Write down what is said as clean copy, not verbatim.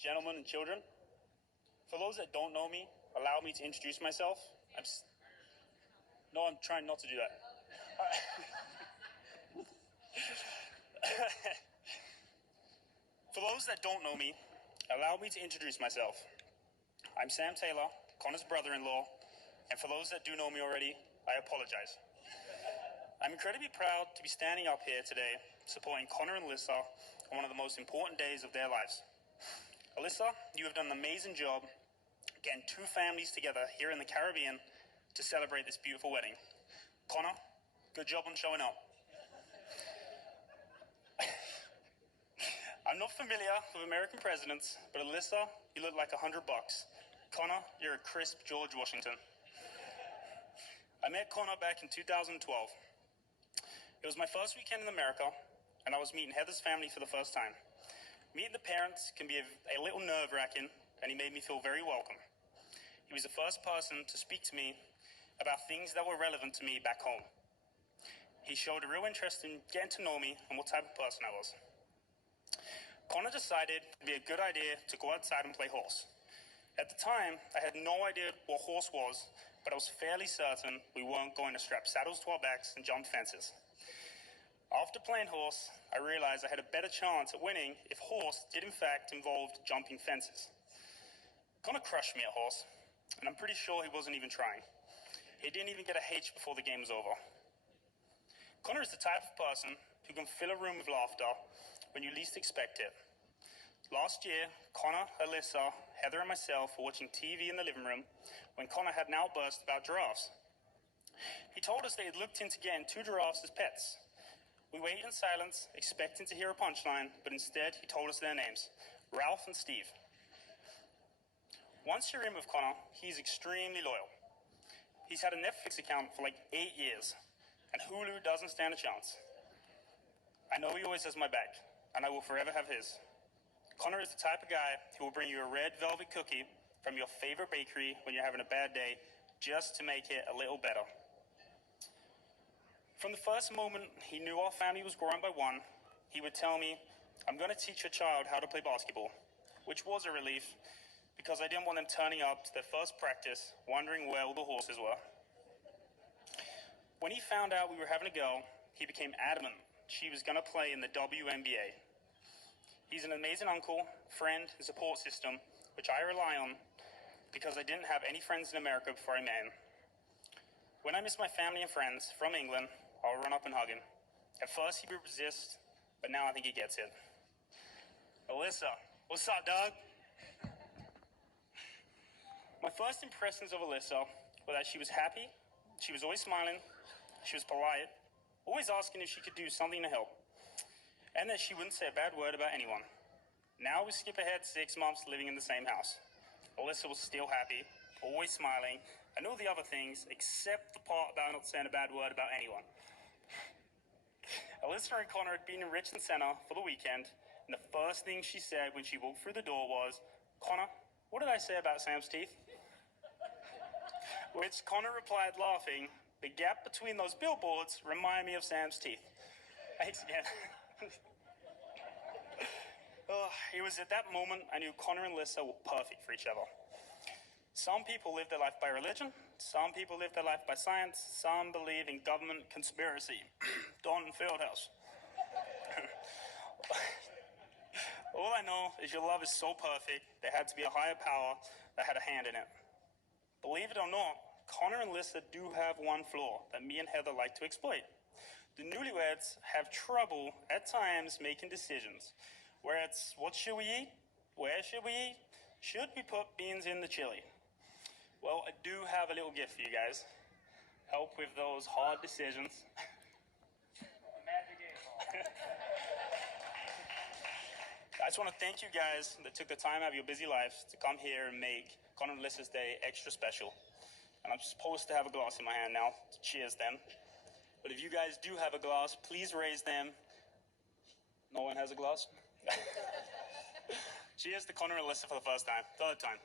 gentlemen, and children. For those that don't know me, allow me to introduce myself. No, I'm trying not to do that. For those that don't know me, allow me to introduce myself. I'm Sam Taylor, Connor's brother-in-law, and for those that do know me already, I apologize. I'm incredibly proud to be standing up here today supporting Connor and Alyssa on one of the most important days of their lives. Alyssa, you have done an amazing job getting two families together here in the Caribbean to celebrate this beautiful wedding. Connor, good job on showing up. I'm not familiar with American presidents, but Alyssa, you look like $100. Connor, you're a crisp George Washington. I met Connor back in 2012. It was my first weekend in America, and I was meeting Heather's family for the first time. Meeting the parents can be a little nerve-wracking, and he made me feel very welcome. He was the first person to speak to me about things that were relevant to me back home. He showed a real interest in getting to know me and what type of person I was. Connor decided it would be a good idea to go outside and play horse. At the time, I had no idea what horse was, but I was fairly certain we weren't going to strap saddles to our backs and jump fences. After playing horse, I realized I had a better chance at winning if horse did in fact involve jumping fences. Connor crushed me at horse, and I'm pretty sure he wasn't even trying. He didn't even get a H before the game was over. Connor is the type of person who can fill a room with laughter when you least expect it. Last year, Connor, Alyssa, Heather, and myself were watching TV in the living room when Connor had an outburst about giraffes. He told us they had looked into getting 2 giraffes as pets. We waited in silence, expecting to hear a punchline, but instead he told us their names, Ralph and Steve. Once you're in with Connor, he's extremely loyal. He's had a Netflix account for like 8 years, and Hulu doesn't stand a chance. I know he always has my back, and I will forever have his. Connor is the type of guy who will bring you a red velvet cookie from your favorite bakery when you're having a bad day, just to make it a little better. From the first moment he knew our family was growing by one, he would tell me, I'm going to teach your child how to play basketball, which was a relief because I didn't want them turning up to their first practice wondering where all the horses were. When he found out we were having a girl, he became adamant she was going to play in the WNBA. He's an amazing uncle, friend, and support system, which I rely on because I didn't have any friends in America before I met him. When I miss my family and friends from England, I'll run up and hug him. At first, he would resist, but now I think he gets it. Alyssa, what's up, dog? My first impressions of Alyssa were that she was happy, she was always smiling, she was polite, always asking if she could do something to help, and that she wouldn't say a bad word about anyone. Now we skip ahead 6 months living in the same house. Alyssa was still happy, always smiling, and all the other things except the part about not saying a bad word about anyone. Alyssa and Connor had been in Richmond Center for the weekend, and the first thing she said when she walked through the door was, Connor, what did I say about Sam's teeth? Which Connor replied laughing, the gap between those billboards remind me of Sam's teeth. Thanks again. It was at that moment I knew Connor and Alyssa were perfect for each other. Some people live their life by religion, some people live their life by science, some believe in government conspiracy. Don Fieldhouse. All I know is your love is so perfect, there had to be a higher power that had a hand in it. Believe it or not, Connor and Alyssa do have one flaw that me and Heather like to exploit. The newlyweds have trouble at times making decisions, where it's what should we eat, where should we eat, should we put beans in the chili? Well, I do have a little gift for you guys. Help with those hard decisions. Magic 8 Ball. I just want to thank you guys that took the time out of your busy lives to come here and make Connor and Alyssa's day extra special. And I'm supposed to have a glass in my hand now to cheers them. But if you guys do have a glass, please raise them. No one has a glass? Cheers to Connor and Alyssa for the first time. Third time.